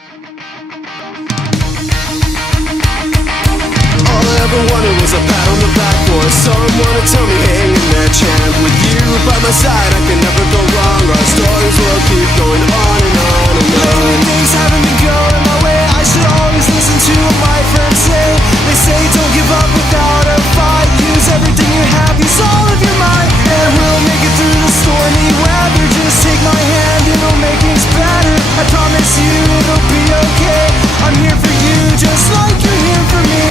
All I ever wanted was a pat on the back for someone to tell me hang in that chant. With you by my side I can never go wrong. Our stories will keep going on and on and on. Lately things haven't been going my way. I should always listen to what my friends say. They say don't give up without a fight. Use everything you have, use all of your might, and we'll make it through the stormy weather. Just take my hand, it'll make things better. I promise you it'll be okay. I'm here for you just like you're here for me.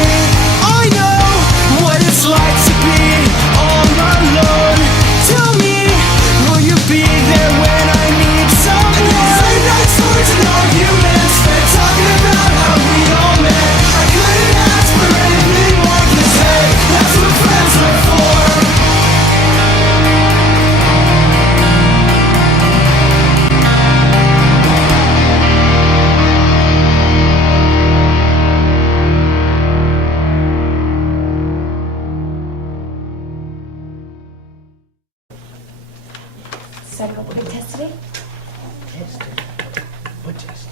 I know what it's like to be all alone. Tell me, will you be there when I need someone? Late night stories and arguments, spent talking about how we all met. I couldn't ask for anything more, 'cause hey, that's what friends are for. Set up a big test today? Test? What test?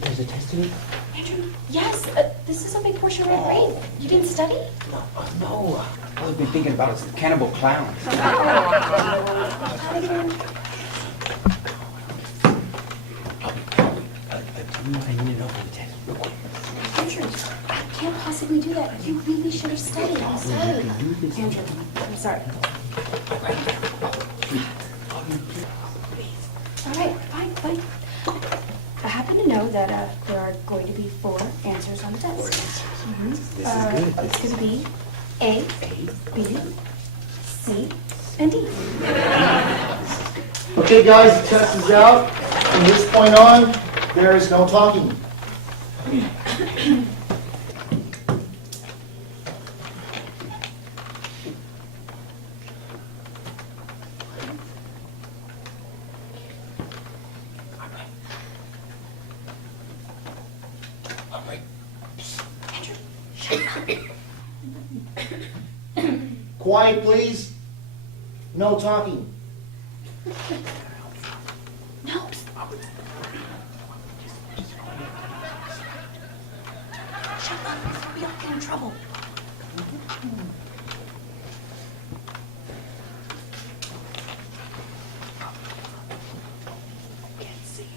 There's a test today? Andrew, yes, this is a big portion of my brain. You didn't study? No. All I've been thinking about is the cannibal clown. I need to know for the test real quick. Andrew, I can't possibly do that. You really should have studied. I'm sorry. Andrew, I'm sorry. All right, fine. I happen to know that there are going to be 4 answers on the test. This is good. It's going to be A, B, C, and D. Okay, guys, the test is out. From this point on, there is no talking. Quiet, please. No talking. No. Shut up. We all get in trouble. Can't see it.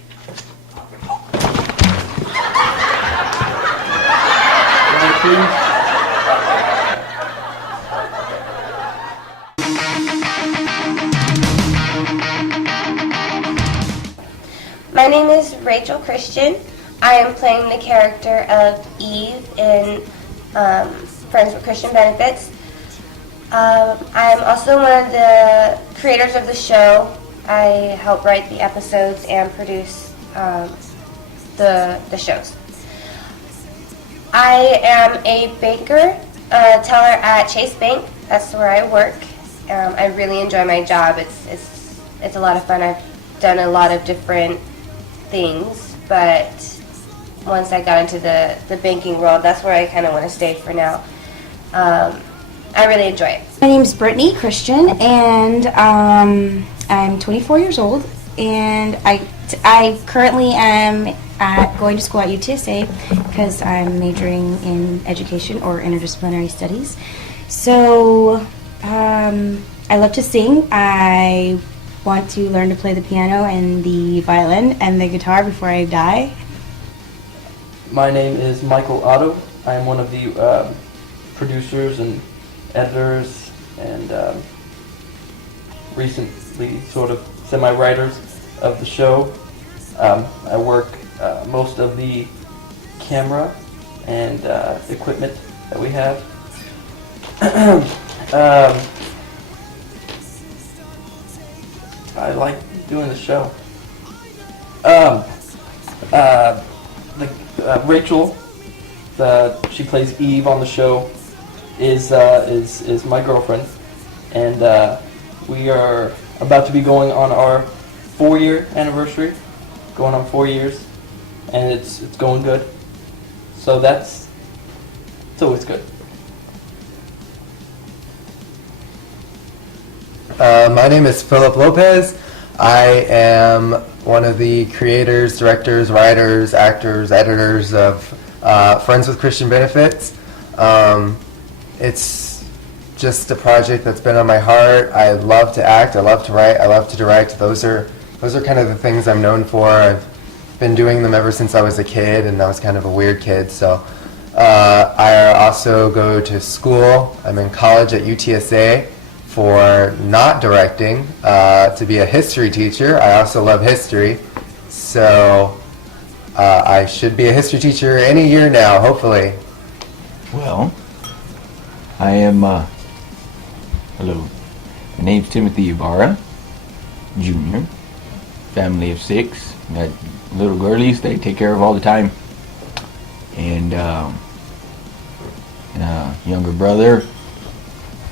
My name is Rachel Christian. I am playing the character of Eve in Friends with Christian Benefits. I'm also one of the creators of the show. I help write the episodes and produce the shows. I am a banker, teller at Chase Bank. That's where I work. I really enjoy my job. It's a lot of fun. I've done a lot of different things, but once I got into the banking world, that's where I kind of want to stay for now. I really enjoy it. My name is Brittany Christian, and I'm 24 years old, and I currently am going to school at UTSA because I'm majoring in education or interdisciplinary studies. So I love to sing. I want to learn to play the piano and the violin and the guitar before I die. My name is Michael Otto. I am one of the producers and editors and recently sort of semi-writers of the show. I work most of the camera and equipment that we have. I like doing the show. Rachel, she plays Eve on the show, is my girlfriend, and we are about to be going on our 4-year anniversary, going on 4 years, and it's going good. So it's always good. My name is Phillip Lopez. I am one of the creators, directors, writers, actors, editors of Friends with Christian Benefits. It's just a project that's been on my heart. I love to act, I love to write, I love to direct. Those are kind of the things I'm known for. I've been doing them ever since I was a kid, and I was kind of a weird kid. So I also go to school. I'm in college at UTSA for not directing, to be a history teacher. I also love history, so I should be a history teacher any year now, hopefully. Well, I am, hello, my name's Timothy Ybarra, Jr., family of 6, got little girlies they take care of all the time, and a younger brother.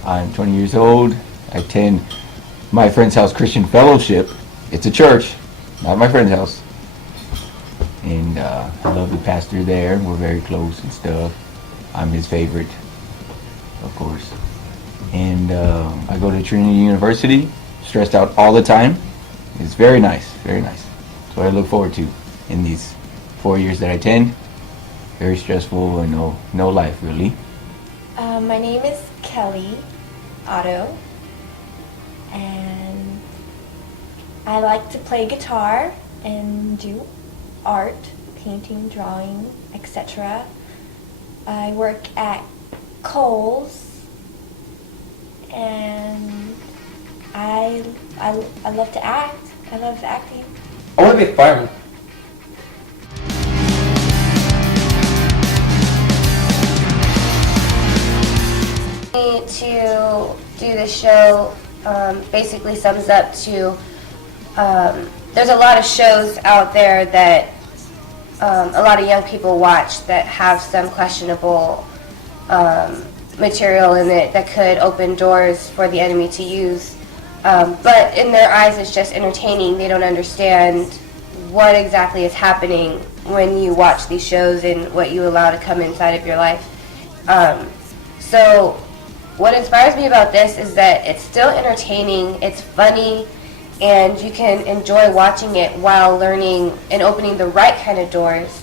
I'm 20 years old. I attend my friend's house Christian Fellowship. It's a church, not my friend's house. And I love the pastor there. We're very close and stuff. I'm his favorite, of course. And I go to Trinity University, stressed out all the time. It's very nice, very nice. That's what I look forward to in these 4 years that I attend. Very stressful and no life, really. My name is Kelly Otto, and I like to play guitar and do art, painting, drawing, etc. I work at Kohl's, and I love to act. I love acting. I want to be a fireman. To do the show basically sums up to there's a lot of shows out there that a lot of young people watch that have some questionable material in it that could open doors for the enemy to use, but in their eyes it's just entertaining. They don't understand what exactly is happening when you watch these shows and what you allow to come inside of your life. So what inspires me about this is that it's still entertaining, it's funny, and you can enjoy watching it while learning and opening the right kind of doors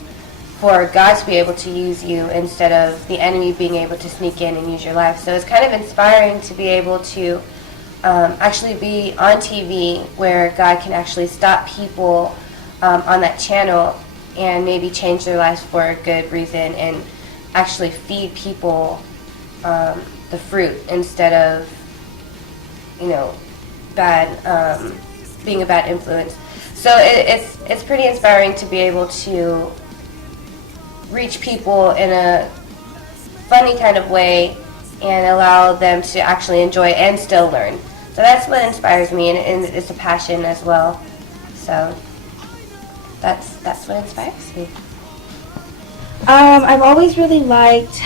for God to be able to use you instead of the enemy being able to sneak in and use your life. So it's kind of inspiring to be able to actually be on TV where God can actually stop people on that channel and maybe change their lives for a good reason and actually feed people the fruit instead of, bad, being a bad influence. So it's pretty inspiring to be able to reach people in a funny kind of way and allow them to actually enjoy and still learn. So that's what inspires me, and it's a passion as well. So that's what inspires me. I've always really liked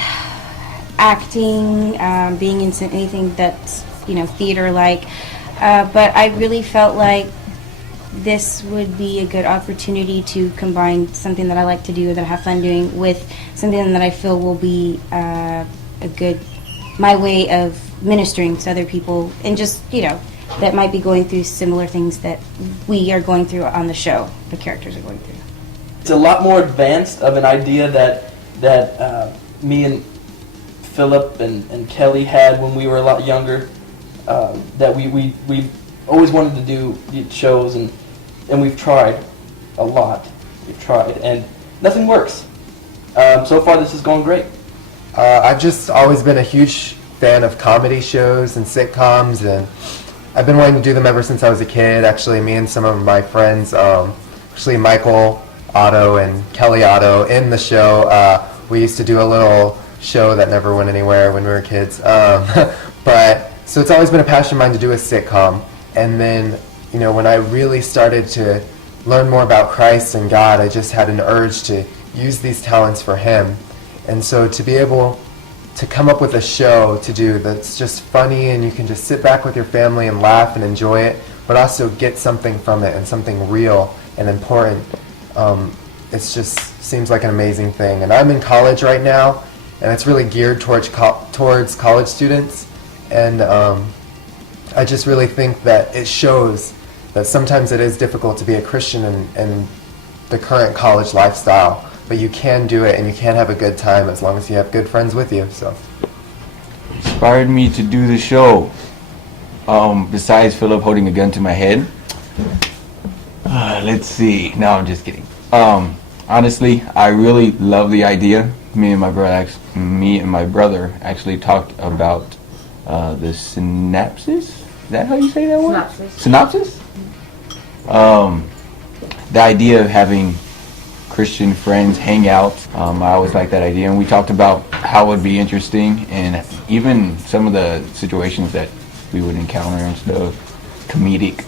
acting, being in anything that's, theater-like, but I really felt like this would be a good opportunity to combine something that I like to do, that I have fun doing, with something that I feel will be my way of ministering to other people, and just, that might be going through similar things that we are going through on the show, the characters are going through. It's a lot more advanced of an idea that me and Phillip and Kelly had when we were a lot younger, that we always wanted to do shows, and we've tried a lot. We've tried, and nothing works. So far, this is going great. I've just always been a huge fan of comedy shows and sitcoms, and I've been wanting to do them ever since I was a kid. Actually, me and some of my friends, actually Michael Otto and Kelly Otto, in the show, we used to do a little show that never went anywhere when we were kids. But so it's always been a passion of mine to do a sitcom. And then, when I really started to learn more about Christ and God, I just had an urge to use these talents for Him. And so to be able to come up with a show to do that's just funny and you can just sit back with your family and laugh and enjoy it, but also get something from it and something real and important, it just seems like an amazing thing. And I'm in college right now, and it's really geared towards college students. And I just really think that it shows that sometimes it is difficult to be a Christian in the current college lifestyle, but you can do it and you can have a good time as long as you have good friends with you. So Inspired me to do the show. Besides Phillip holding a gun to my head. Let's see. No, I'm just kidding. Honestly, I really love the idea. Me and my brother actually talked about the synopsis. Is that how you say that word? Synopsis. The idea of having Christian friends hang out. I always like that idea, and we talked about how it would be interesting, and even some of the situations that we would encounter and stuff. Comedic.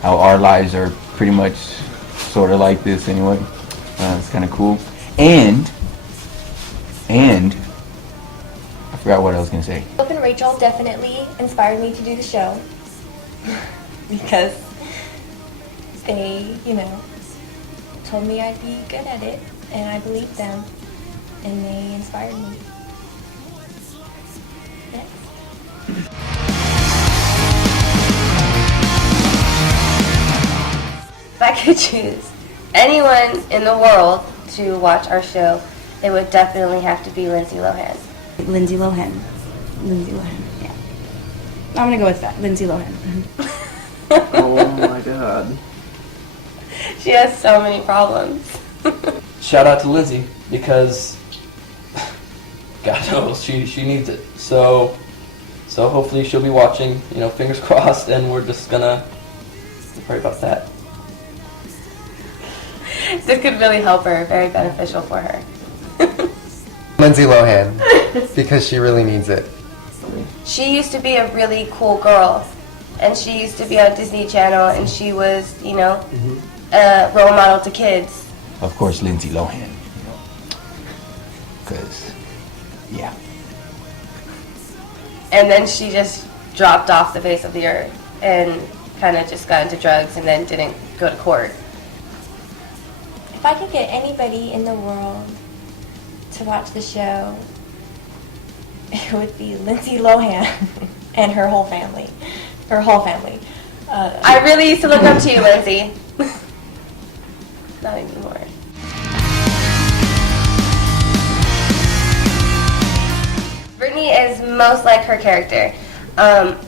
How our lives are pretty much sort of like this anyway. It's kind of cool. And I forgot what I was gonna say. Phillip and Rachel definitely inspired me to do the show because they, told me I'd be good at it, and I believed them, and they inspired me. Next. If I could choose anyone in the world to watch our show, it would definitely have to be Lindsay Lohan. Lindsay Lohan. Yeah. I'm gonna go with that. Lindsay Lohan. Oh my god. She has so many problems. Shout out to Lindsay, because God knows she needs it. So hopefully she'll be watching, fingers crossed, and we're just gonna pray about that. This could really help her, very beneficial for her. Lindsay Lohan, because she really needs it. She used to be a really cool girl, and she used to be on Disney Channel, and she was, a role model to kids. Of course, Lindsay Lohan. Because, yeah. And then she just dropped off the face of the earth and kind of just got into drugs and then didn't go to court. If I could get anybody in the world to watch the show, it would be Lindsay Lohan and her whole family. I really used to look up to you, Lindsay. Not anymore. Brittany is most like her character. I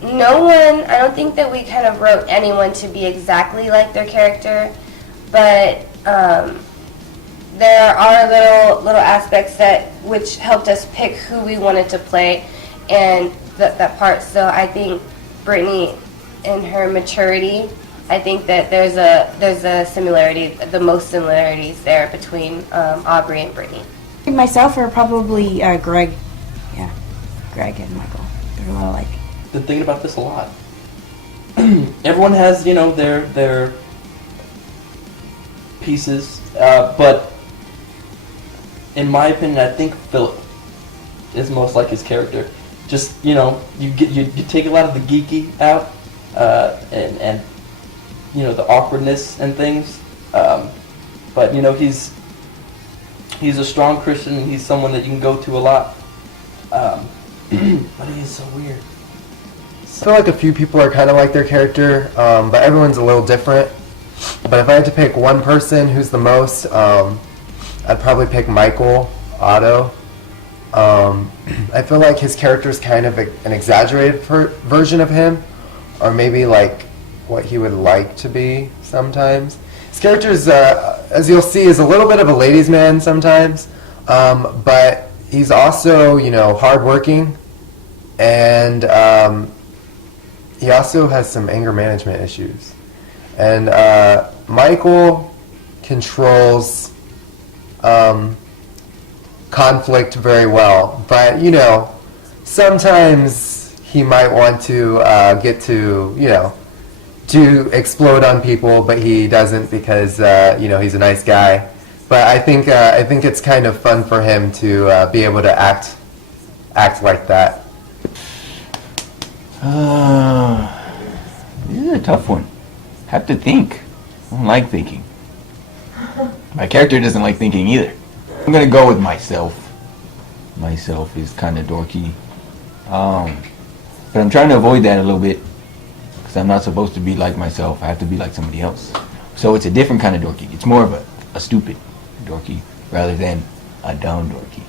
don't think that we kind of wrote anyone to be exactly like their character, but there are little aspects which helped us pick who we wanted to play and that part. So I think Brittany, in her maturity, I think that there's a similarity, the most similarities there between Aubrey and Brittany. Myself or probably Greg. Yeah, Greg and Michael. They're a lot alike. Been thinking about this a lot. Everyone has, their pieces, but in my opinion, I think Phillip is most like his character. Just you take a lot of the geeky out, and the awkwardness and things, but he's a strong Christian, and he's someone that you can go to a lot, but he is so weird. I feel like a few people are kind of like their character, but everyone's a little different. But if I had to pick one person who's the most, I'd probably pick Michael, Otto. I feel like his character is kind of an exaggerated version of him, or maybe like what he would like to be sometimes. His character is, as you'll see, is a little bit of a ladies' man sometimes, but he's also, hardworking, and he also has some anger management issues. And Michael controls conflict very well, but sometimes he might want to get to to explode on people, but he doesn't because he's a nice guy. But I think it's kind of fun for him to be able to act like that. This is a tough one. Have to think. I don't like thinking. My character doesn't like thinking either. I'm gonna go with myself. Myself is kind of dorky, but I'm trying to avoid that a little bit. because I'm not supposed to be like myself. I have to be like somebody else. So it's a different kind of dorky. It's more of a stupid dorky rather than a dumb dorky.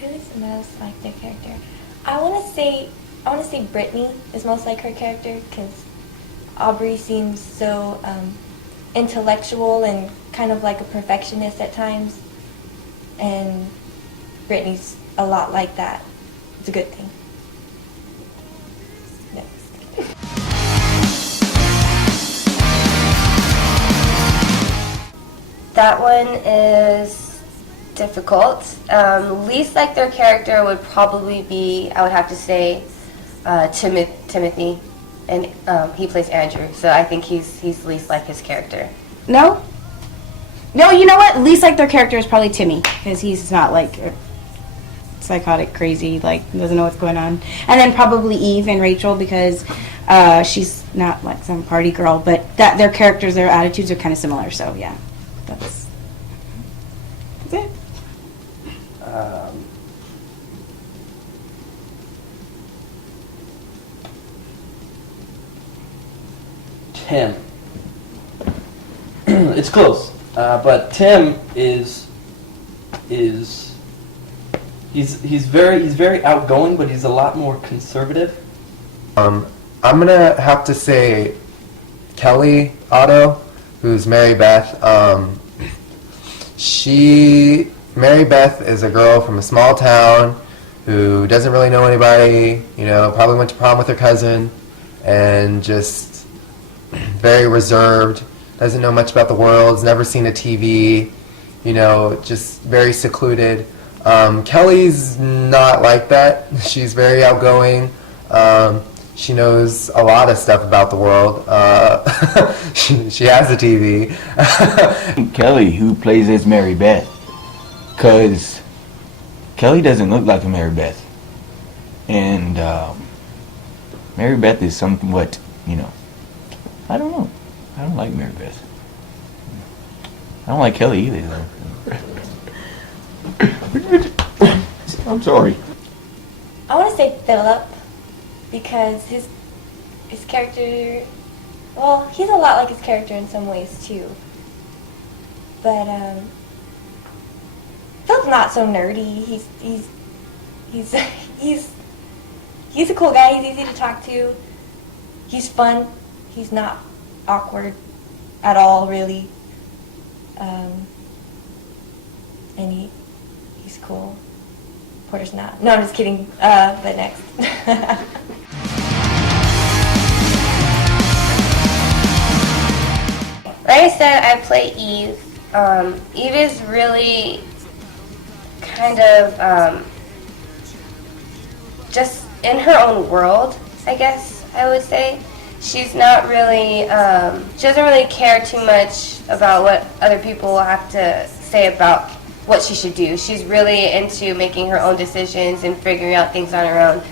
Who is the most like their character? I want to say Brittany is most like her character because Aubrey seems so intellectual and kind of like a perfectionist at times, and Brittany's a lot like that. It's a good thing. That one is difficult. Least like their character would probably be, I would have to say, Timothy, and he plays Andrew. So I think he's least like his character. No, you know what? Least like their character is probably Timmy, because he's not like a psychotic, crazy, like doesn't know what's going on. And then probably Eve and Rachel, because she's not like some party girl, but that their characters, their attitudes are kind of similar. So yeah, that's it. Tim. It's close, but Tim is he's very outgoing, but he's a lot more conservative. I'm gonna have to say Kelly Otto, who's Mary Beth. Mary Beth is a girl from a small town who doesn't really know anybody. You know, probably went to prom with her cousin, and just very reserved. Doesn't know much about the world. Has never seen a TV. You know, just very secluded. Kelly's not like that. She's very outgoing. She knows a lot of stuff about the world. She has a TV. Kelly, who plays as Mary Beth, because Kelly doesn't look like a Mary Beth, and Mary Beth is somewhat, you know, I don't know. I don't like Mary Beth. I don't like Kelly either, though. I'm sorry. I want to say Phillip because his character, well, he's a lot like his character in some ways too. But Philip's not so nerdy. He's a cool guy. He's easy to talk to. He's fun. He's not awkward at all, really. And he's cool. Porter's not. No, I'm just kidding. But next. Like I said, I play Eve. Eve is really kind of just in her own world, I guess I would say. She's not really, she doesn't really care too much about what other people have to say about what she should do. She's really into making her own decisions and figuring out things on her own.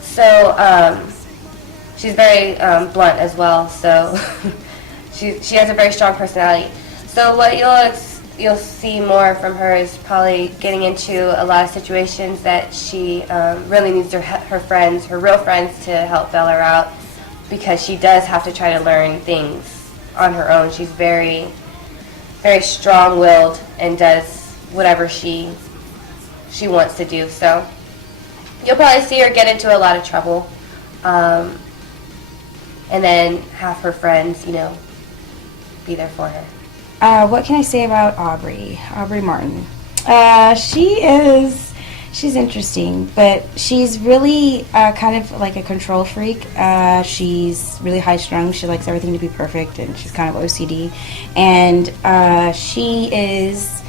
So she's very blunt as well. So she has a very strong personality. So what you'll see more from her is probably getting into a lot of situations that she really needs her friends, her real friends, to help bail her out, because she does have to try to learn things on her own. She's very, very strong-willed and does whatever she wants to do. So you'll probably see her get into a lot of trouble, and then have her friends, you know, be there for her. What can I say about Aubrey Martin? She's interesting, but she's really kind of like a control freak. She's really high-strung. She likes everything to be perfect, and she's kind of OCD. And she is,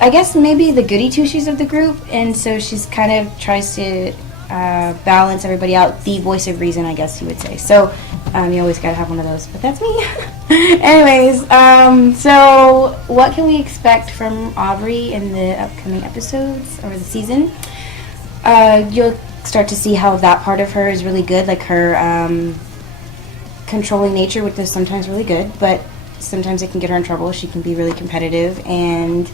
I guess, maybe the goody two-shoes of the group, and so she's kind of tries to balance everybody out. The voice of reason, I guess you would say. So you always gotta have one of those, but that's me. Anyways, so what can we expect from Aubrey in the upcoming episodes or the season? You'll start to see how that part of her is really good, like her controlling nature, which is sometimes really good, but sometimes it can get her in trouble. She can be really competitive and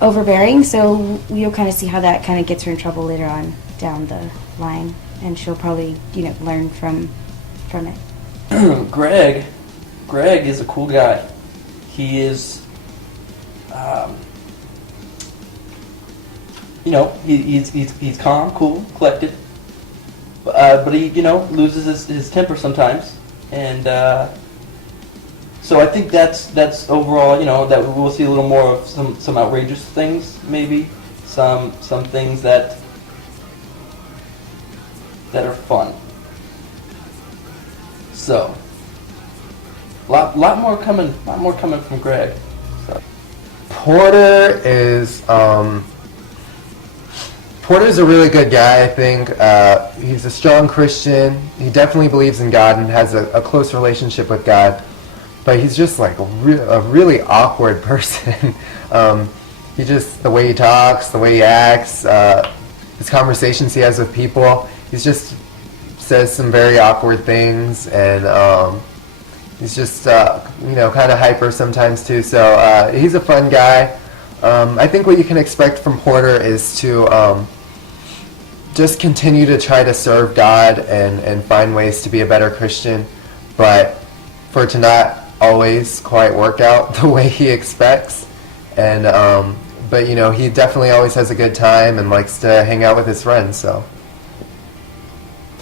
overbearing, so you'll kind of see how that kind of gets her in trouble later on down the line. and she'll probably, learn from it. Greg is a cool guy. He is, he's calm, cool, collected, but he, loses his temper sometimes, and so I think that's overall, that we'll see a little more of some outrageous things, maybe some things that are fun. So, lot more coming from Greg. So. Porter's a really good guy, I think. He's a strong Christian. He definitely believes in God and has a close relationship with God. But he's just like a really awkward person. The way he talks, the way he acts, his conversations he has with people, he's just says some very awkward things, and he's just kind of hyper sometimes too. So he's a fun guy. I think what you can expect from Porter is to just continue to try to serve God and find ways to be a better Christian, but for it to not always quite work out the way he expects. And but he definitely always has a good time and likes to hang out with his friends. So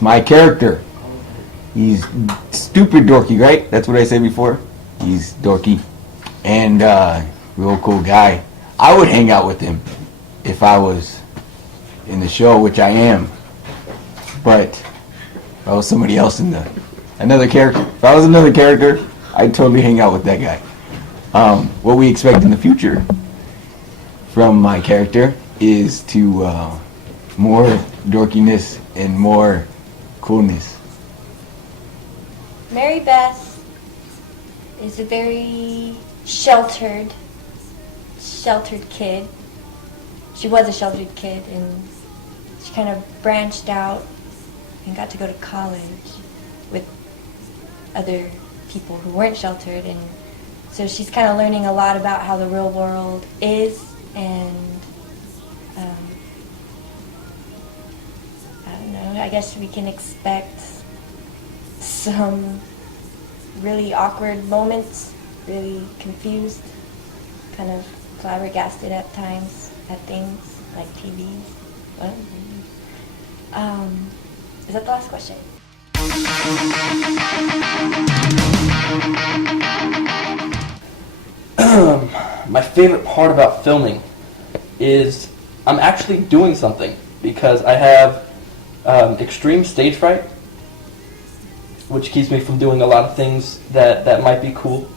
my character, he's stupid dorky, right? That's what I said before. He's dorky and real cool guy. I would hang out with him if I was in the show, which I am. But if I was somebody else another character, if I was another character, I'd totally hang out with that guy. What we expect in the future from my character is to more dorkiness and more coolness. Mary Beth is a very sheltered kid. She was a sheltered kid, and she kind of branched out and got to go to college with other people who weren't sheltered, and so she's kind of learning a lot about how the real world is, and I don't know, I guess we can expect some really awkward moments, really confused, kind of flabbergasted at times at things like TV. What? Is that the last question? My favorite part about filming is I'm actually doing something, because I have extreme stage fright, which keeps me from doing a lot of things that might be cool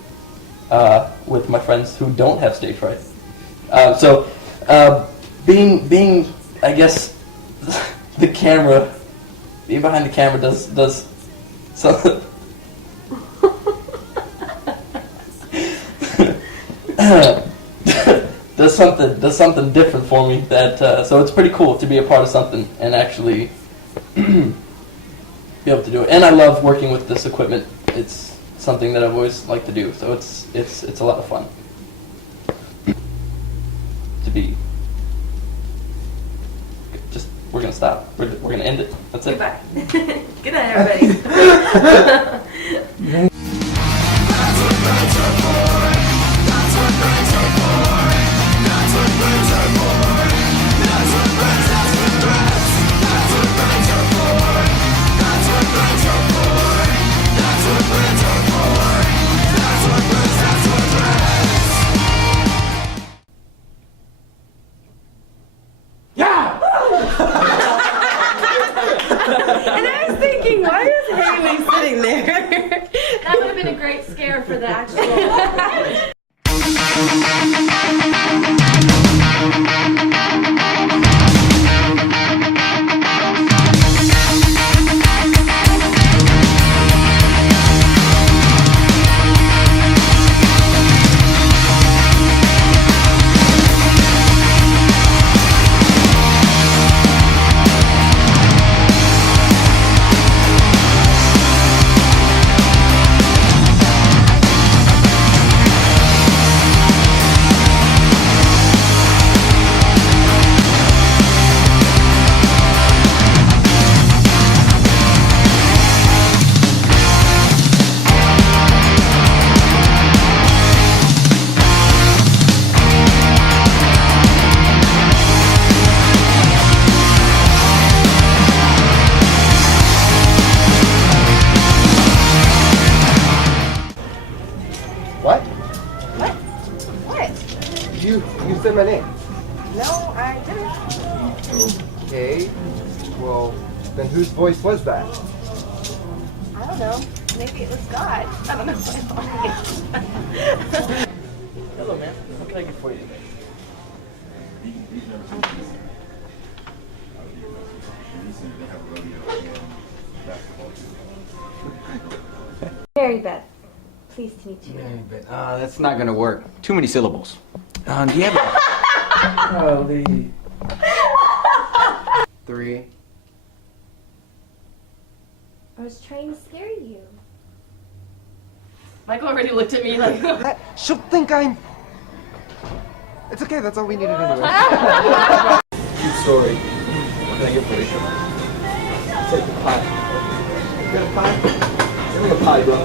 with my friends who don't have stage fright. So being I guess the camera, being behind the camera does something. does something different for me, that so it's pretty cool to be a part of something and actually be able to do it. And I love working with this equipment. It's something that I've always liked to do, so it's a lot of fun to be. Just, we're gonna stop. We're gonna end it. That's it. Goodbye. Good night, everybody. And I was thinking, why is Haley sitting there? What? You said my name. No, I didn't. Okay. Well, then whose voice was that? I don't know. Maybe it was God. I don't know. Hello, man. What can I get for you today? Mary Beth. Pleased to meet you. That's not gonna work. Too many syllables. Do you have a... Golly. 3. I was trying to scare you. Michael already looked at me like. She'll think I'm... It's okay, that's all we needed anyway. Cute story. What can I get for you? Take a pie. You got a pie? Give me a pie, bro.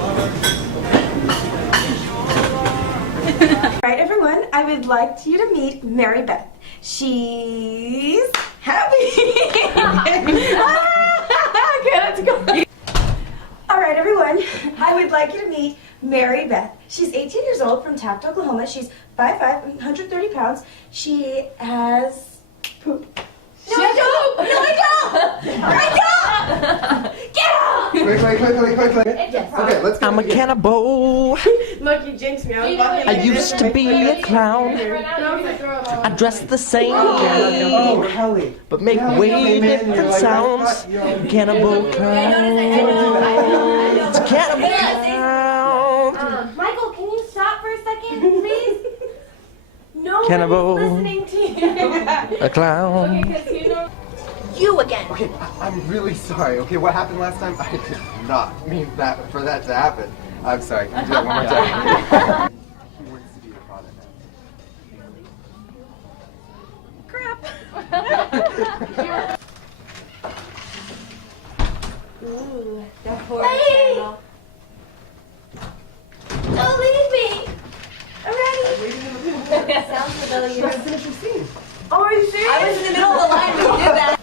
All right, everyone, I would like you to meet Mary Beth. She's happy. Okay, let's go. All right, everyone, I would like you to meet Mary Beth. She's 18 years old from Taft, Oklahoma. She's 5'5", 130 pounds. She has poop. No, I don't! No, I don't! I don't! Get out! Quick. Okay, let's go. I'm a cannibal. Look, you jinxed me. I used to be a clown. I dress the same, Oh, Kelly. but make way different sounds. Cannibal clown. It's a cannibal clown. Michael, can you stop for a second, please? No Cannibal. one's listening to you. A clown. You again. Okay, I'm really sorry. Okay, what happened last time? I did not mean for that to happen. I'm sorry. Can you do that one more time? He wants to be the father now. Ooh, that poor girl. Don't leave me. I'm ready. Sounds familiar. Finish your scene. Oh, are you serious? I was in the middle of the line when you did that.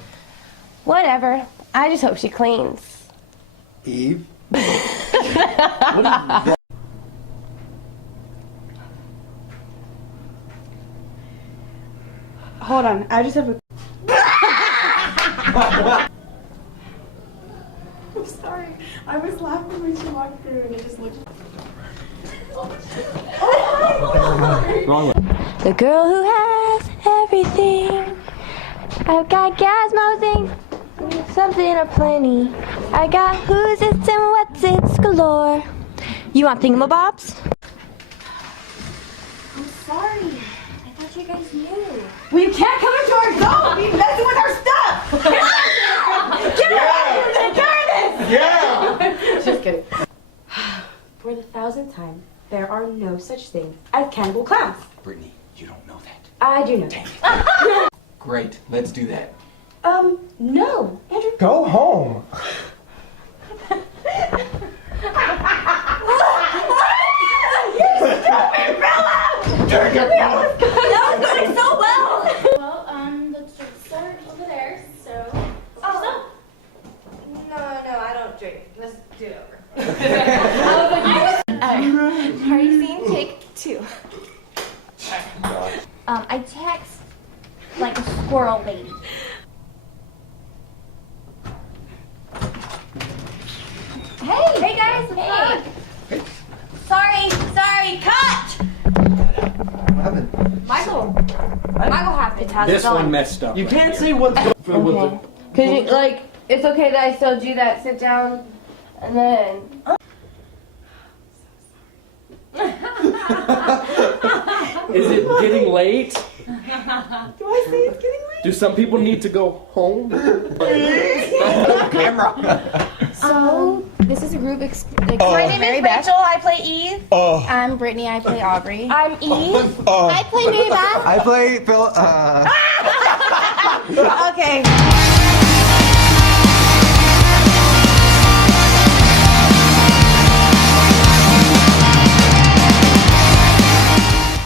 Whatever. I just hope she cleans. Eve? Hold on, I just have a... I'm sorry. I was laughing when she walked through and I just looked... The girl who has everything. I've got Gazmo things, something aplenty. I got who's its and what's its galore. You want thingamabobs? I'm sorry. I thought you guys knew. Well, you can't come into our zone! Be messing with our stuff! Get her out! You're gonna carry this! Yeah! Just kidding. For the 1,000th time, there are no such things as cannibal clowns. Brittany, you don't know that. I do know. Great, let's do that. No. Andrew. Go home. That was going so well. Well, let's start over there. So. No, I don't drink. Let's do it over. Party scene, take 2. I text like a squirrel lady. Hey guys, hey. Sorry, cut. What happened? Michael happened. How's This it going? one messed up. You can't say what's going Okay. Cause you, like, it's okay that I still do that. Sit down, and then. Is it getting late? Do I say it's getting late? Do some people need to go home? So, this is a group My name is Rachel. I play Eve. I'm Brittany, I play Aubrey. I'm Eve. I play Mary Beth. I play Phillip. Okay.